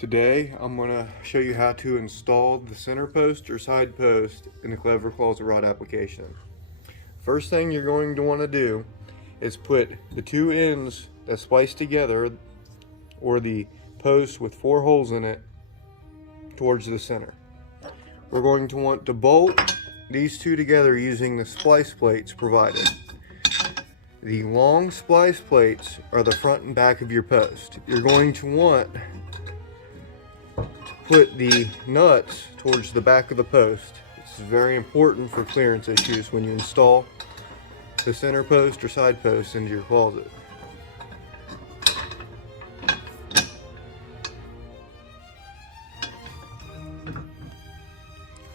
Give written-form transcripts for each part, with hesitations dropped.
Today I'm going to show you how to install the center post or side post in the CleverClosetRod application. First thing you're going to want to do is put the two ends that splice together, or the post with 4 holes in it, towards the center. We're going to want to bolt these two together using the splice plates provided. The long splice plates are the front and back of your post. You're going to want put the nuts towards the back of the post. This is very important for clearance issues when you install the center post or side post into your closet.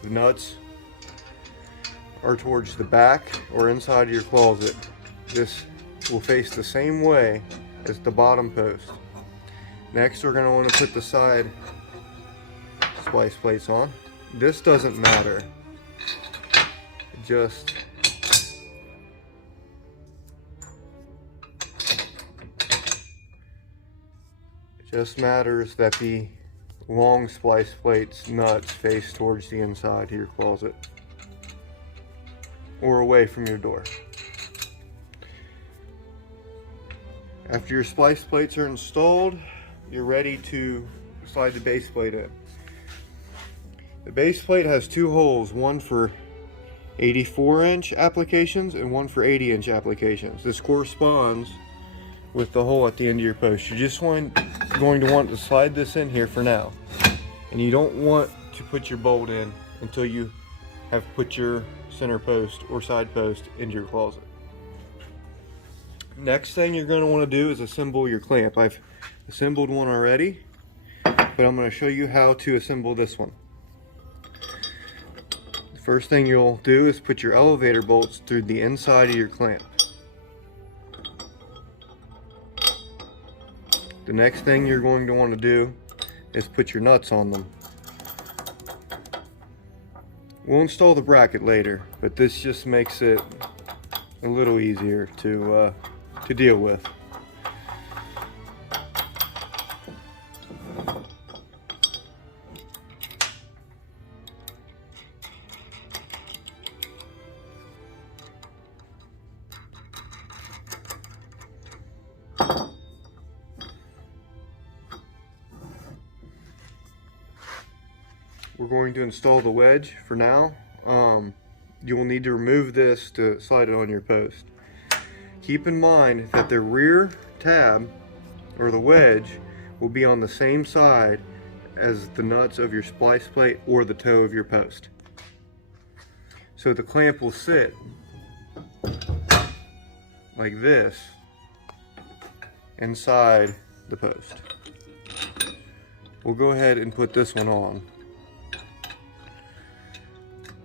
The nuts are towards the back or inside of your closet. This will face the same way as the bottom post. Next, we're going to want to put the side splice plates on. This doesn't matter. It just matters that the long splice plates nuts face towards the inside of your closet or away from your door. After your splice plates are installed, you're ready to slide the base plate in. The base plate has 2 holes, one for 84-inch applications and one for 80-inch applications. This corresponds with the hole at the end of your post. You're just going to want to slide this in here for now. And you don't want to put your bolt in until you have put your center post or side post into your closet. Next thing you're going to want to do is assemble your clamp. I've assembled one already, but I'm going to show you how to assemble this one. The first thing you'll do is put your elevator bolts through the inside of your clamp. The next thing you're going to want to do is put your nuts on them. We'll install the bracket later, but this just makes it a little easier to deal with. We're going to install the wedge for now. You will need to remove this to slide it on your post. Keep in mind that the rear tab, or the wedge, will be on the same side as the nuts of your splice plate or the toe of your post. So the clamp will sit like this inside the post. We'll go ahead and put this one on.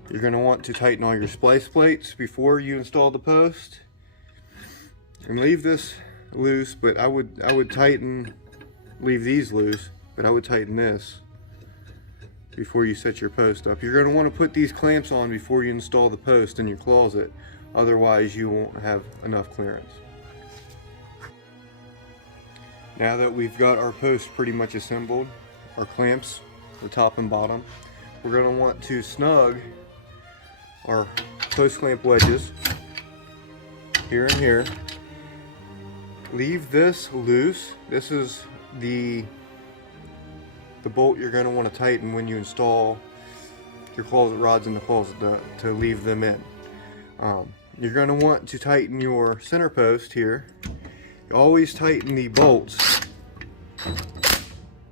You're going to want to tighten all your splice plates before you install the post. And leave this loose, but I would leave these loose, but I would tighten this before you set your post up. You're going to want to put these clamps on before you install the post in your closet, otherwise you won't have enough clearance. Now that we've got our post pretty much assembled, our clamps, the top and bottom, we're going to want to snug our post clamp wedges here and here. Leave this loose. This is the bolt you're going to want to tighten when you install your closet rods in the closet to leave them in. You're going to want to tighten your center post here. You always tighten the bolts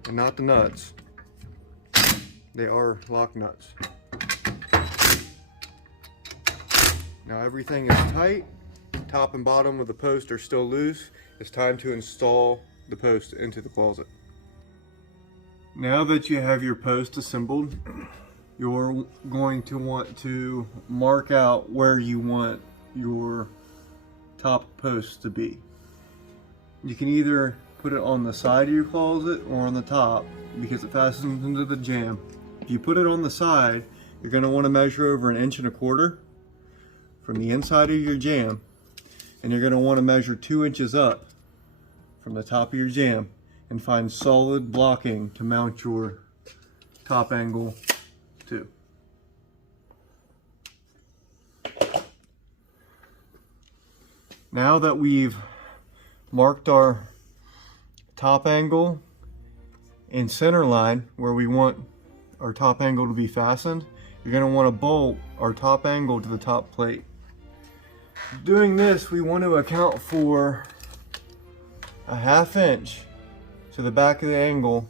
and not the nuts. They are lock nuts. Now everything is tight. Top and bottom of the post are still loose. It's time to install the post into the closet. Now that you have your post assembled, you're going to want to mark out where you want your top post to be. You can either put it on the side of your closet or on the top, because it fastens into the jamb. If you put it on the side, you're going to want to measure over 1.25 inches from the inside of your jamb, and you're going to want to measure 2 inches up from the top of your jamb and find solid blocking to mount your top angle to. Now that we've marked our top angle and center line where we want our top angle to be fastened, you're going to want to bolt our top angle to the top plate. Doing this, we want to account for a 1/2 inch to the back of the angle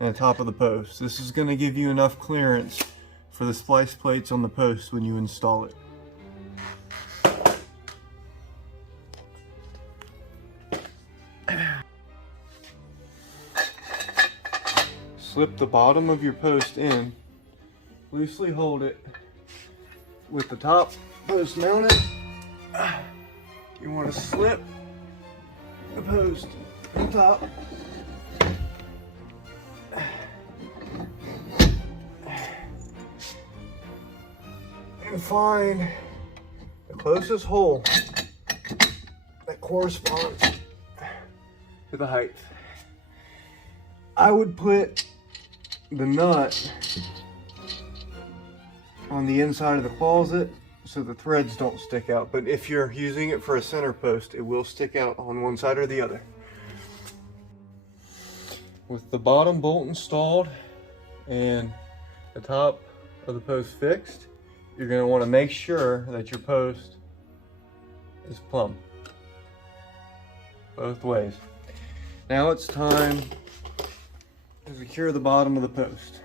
and the top of the post. This is going to give you enough clearance for the splice plates on the post when you install it. Slip the bottom of your post in, loosely hold it with the top post mounted. You want to slip the post on top and find the closest hole that corresponds to the height. I would put the nut on the inside of the closet so the threads don't stick out, but if you're using it for a center post, it will stick out on one side or the other. With the bottom bolt installed and the top of the post fixed, you're going to want to make sure that your post is plumb both ways. Now it's time to secure the bottom of the post.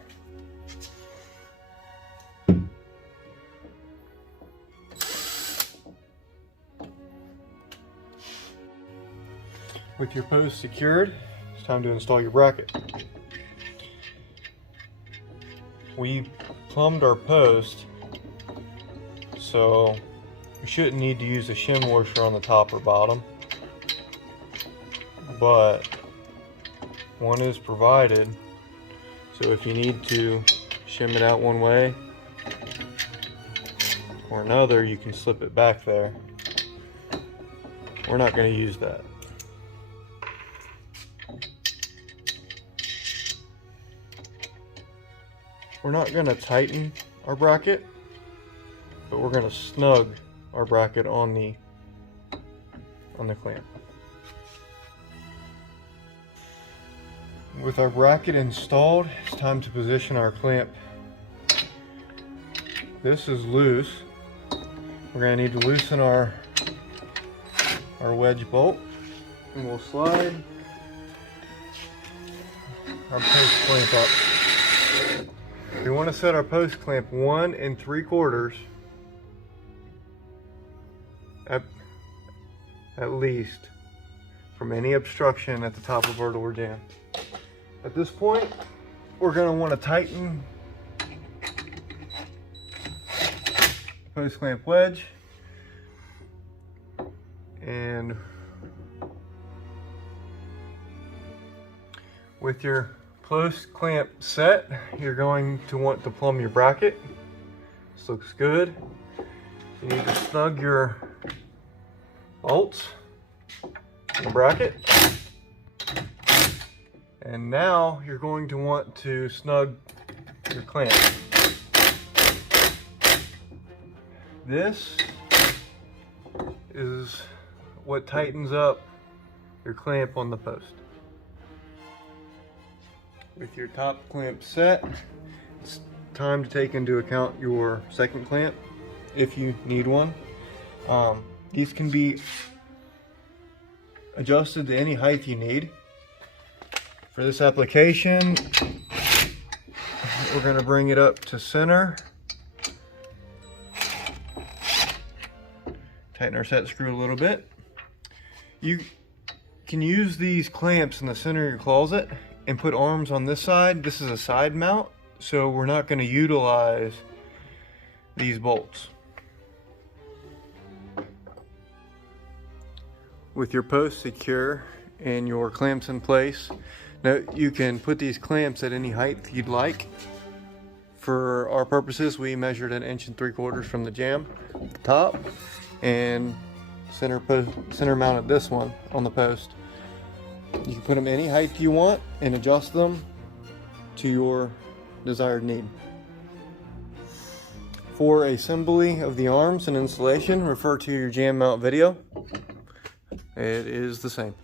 With your post secured, it's time to install your bracket. We plumbed our post, so we shouldn't need to use a shim washer on the top or bottom, but one is provided, so if you need to shim it out one way or another, you can slip it back there. We're not going to use that. We're not going to tighten our bracket, but we're going to snug our bracket on the clamp. With our bracket installed, it's time to position our clamp. This is loose. We're going to need to loosen our wedge bolt, and we'll slide our post clamp up. We want to set our post clamp 1 3/4 at least from any obstruction at the top of our door jamb. At this point, we're going to want to tighten the post clamp wedge, and with your post clamp set, you're going to want to plumb your bracket. This looks good. You need to snug your bolts in the bracket. And now you're going to want to snug your clamp. This is what tightens up your clamp on the post. With your top clamp set, it's time to take into account your second clamp if you need one. These can be adjusted to any height you need. For this application, we're going to bring it up to center. Tighten our set screw a little bit. You can use these clamps in the center of your closet and put arms on this side. This is a side mount, so we're not going to utilize these bolts. With your post secure and your clamps in place, now you can put these clamps at any height you'd like. For our purposes, we measured 1 3/4 inches from the jamb at the top and center mounted this one on the post. You can put them any height you want and adjust them to your desired need. For assembly of the arms and installation, refer to your jam mount video. It is the same.